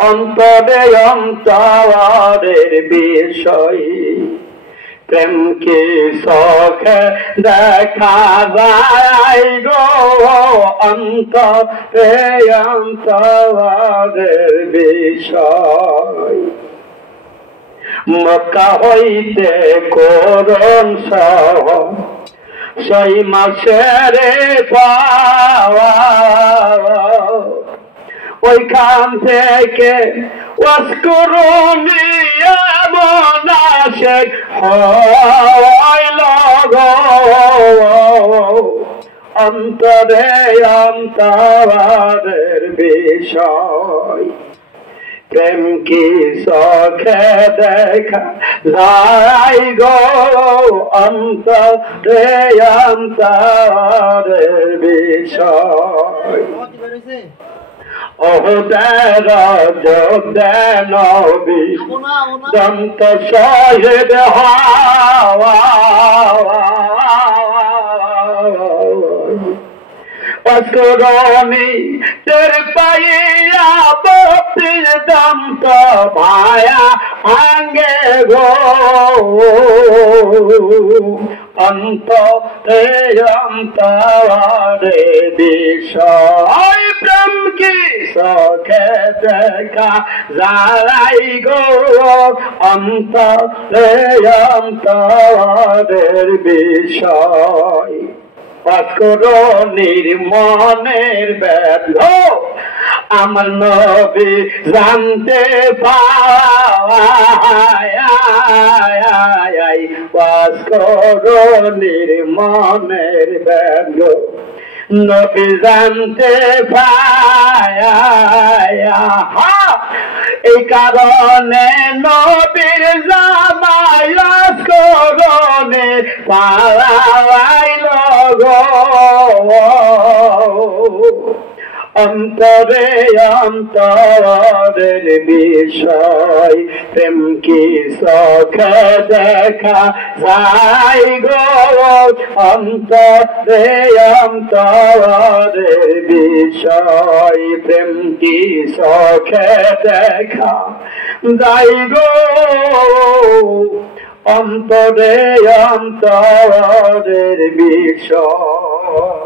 অন্তরে অন্তরের বিষয় প্রেম কি চোখে দেখা যায় গো অন্তরে অন্তরের বিষয় মক্কা হইতে করুণ সেই মাসের পাওয়া ওইখান থেকে ওয়াজ করুনি এমন আশেক হইল গো অন্তরে অন্তরের বিষয় প্রেম কি চোখে দেখা যায় গো অন্তরে অন্তরের বিষয় ওদের নবী দন্ত শহীদ হওয়া অস্করণী তের পাইয়া বক্তির দন্ত ভায়া আঙ্গে গো অন্তরে অন্তরে বিষয় প্রেম কি চোখে দেখা যায় গো অন্তরে অন্তরের বিষয় অস্করণীর মনের ব্যথা আমার নবী জানতে পায় অস্করণীর মনের ব্যথা নবী জানতে পায় এই কারণে নবীর জামাই অস্করণে পালাইল গো অন্তরে অন্তরের বিষয় প্রেম কি চোখে দেখা যায় গো অন্তরে অন্তরের বিষয় প্রেম কি চোখে দেখা যায় গো অন্তরে অন্তরের বিষয়